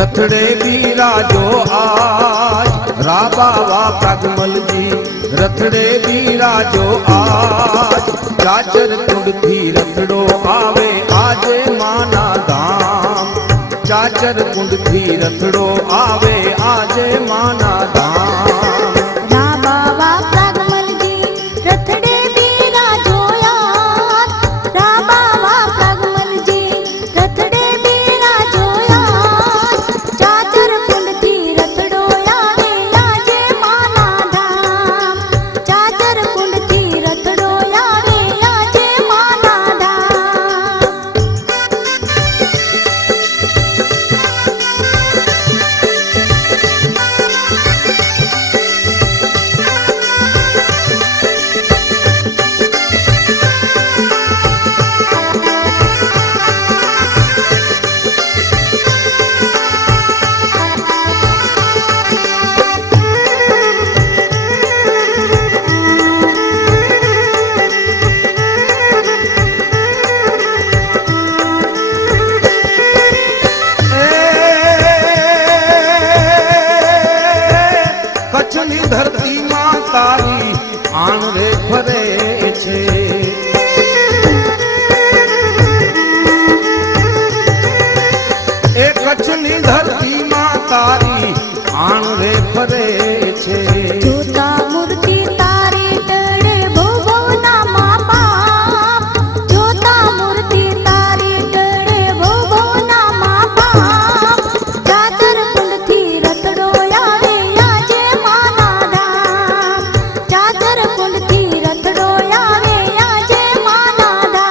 रथड़े बिराजो आज राबावा प्रगमल जी, रथड़े बिराजो आज चाचर कुंड थी रथड़ो आवे आजे माना धाम, चाचर कुंड थी रथड़ो आवे आजे माना धाम। धरती मां तारी आन रे फरे छे, ए कच्छनी धरती मां तारी आन रे फरे छे। जोता मूर्ति तारी टड़े भोगो ना मां बाप, जोता मूर्ति तारी टड़े भोगो ना मां बाप, चाचर कुंड थी रतड़ो आवे आजे माना धाम, चाचर कुंड थी रतड़ो आवे आजे माना धाम।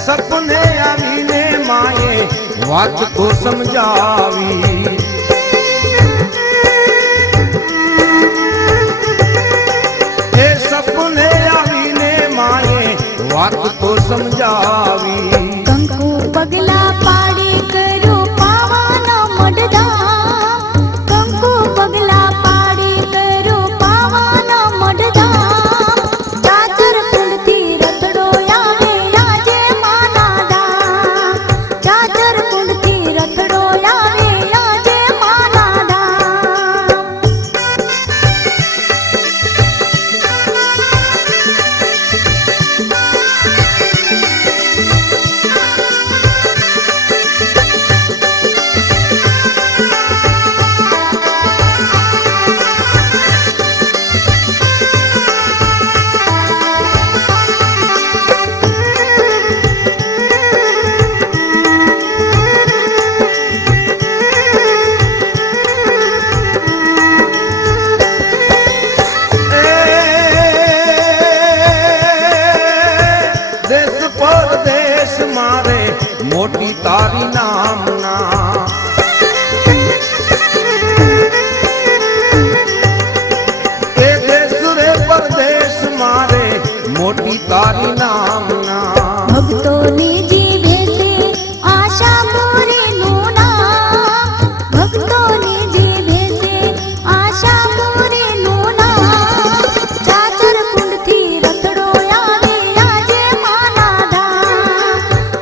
सपने आवीने माए वात को समझावी, ए सपने आवीने माए वात को समझावी। कंकु पगला पाड़ी करो पावन मडधाम, कंकु पगला पाड़ी करो पावन मडधाम, चाचर कुंड थी रतड़ो आवे आजे माना धाम, चाचर कुंड थी रतड़ो आवे आजे माना धाम। देश परदेश मारे मोटी तारी नामना, ए देश रे परदेश मारे मोटी तारी नामना। भक्तों ने जीवे से आशा पूरी नूना, भक्तों ने जीवे से आशा पूरी नूना, चाचर कुंड थी रतड़ो आवे आजे माना धाम,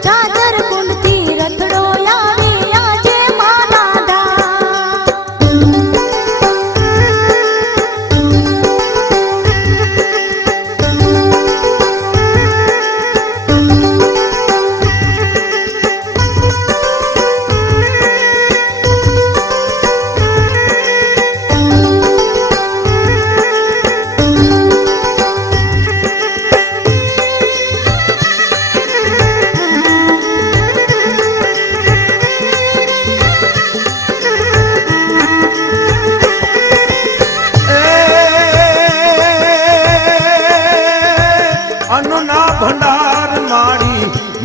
चाचर कुंड थी रतड़ो आवे आजे माना धाम।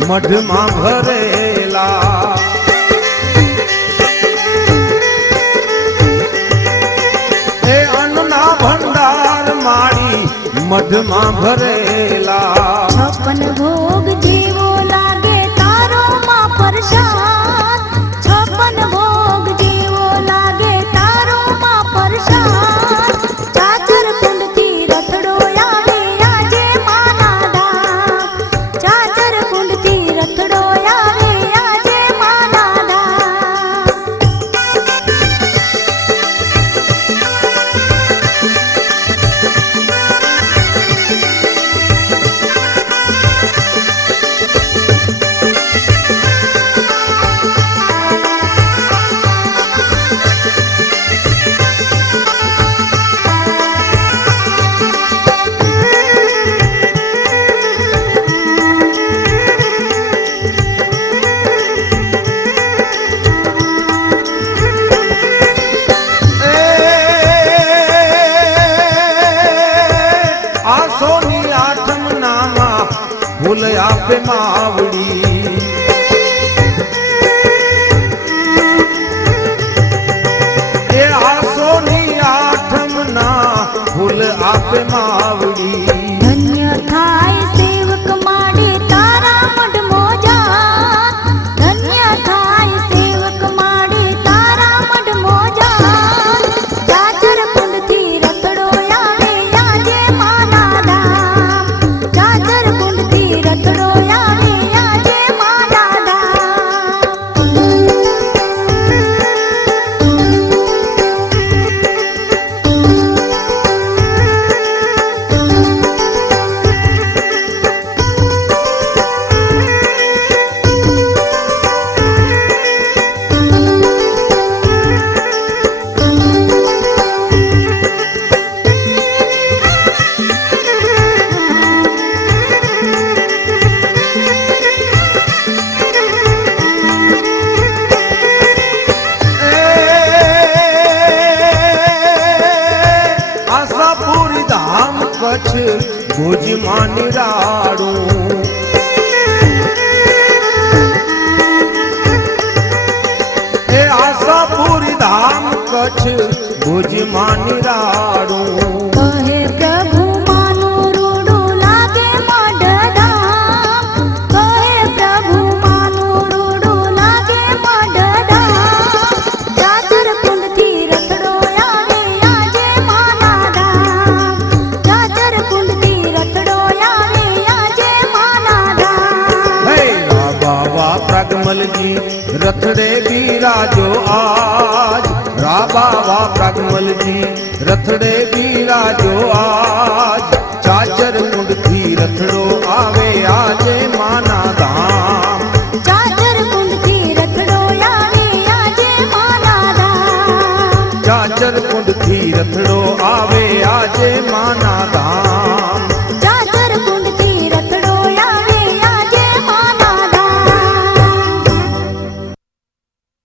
મઢમાં ભરેલા. એ અન્નના ભંડાર માળી મઢમાં ભરેલા. છપ્પન ભોગ જેવો લાગે તારો માં પ્રસાદ. છપ્પન ભોગ જેવો લાગે તારો માં પ્રસાદ. ચાચર કુંડથી રથડો આવે આજે માના ધામ. ચાચર કુંડથી રથડો આવે આજે માના ધામ. આસોની આઠમ નામાં ફૂલ આપે માવડી. એ આસોની આઠમ ના ફૂલ આપે માવડી. ધન્ય થાય સેવક માડે તારા મઢ મોજા. ધન્ય થાય સેવક માડે તારા મઢ મોજા. ચાચર કુંડથી રથડો આવે આજે માના ધામ. ચાચર કુંડથી રથડો આવે આજે માના ધામ. આશાપુરી ધામ કચ્છ ભુજમાં નિરાળું. એ આશાપુરી ધામ કચ્છ ભુજમાં નિરાળું. કહે પ્રભુ માનું રૂડું લાગે મઢ ધામ. કહે પ્રભુ માનું રૂડું લાગે મઢ ધામ. ચાચર કુંડથી રથડો આવે આજે માના ધામ. ચાચર કુંડથી રથડો આવે આજે માના ધામ. હે બાબા પ્રગમલજી રથડે બિરાજો આજ. બાબા પ્રગમલજી રથડે બિરાજો આજ. ચાચર કુંડથી રથડો આવે આજે માના ધામ. ચાચર કુંડથી રથડો આવે આજે માના ધામ. ચાચર કુંડથી રથડો આવે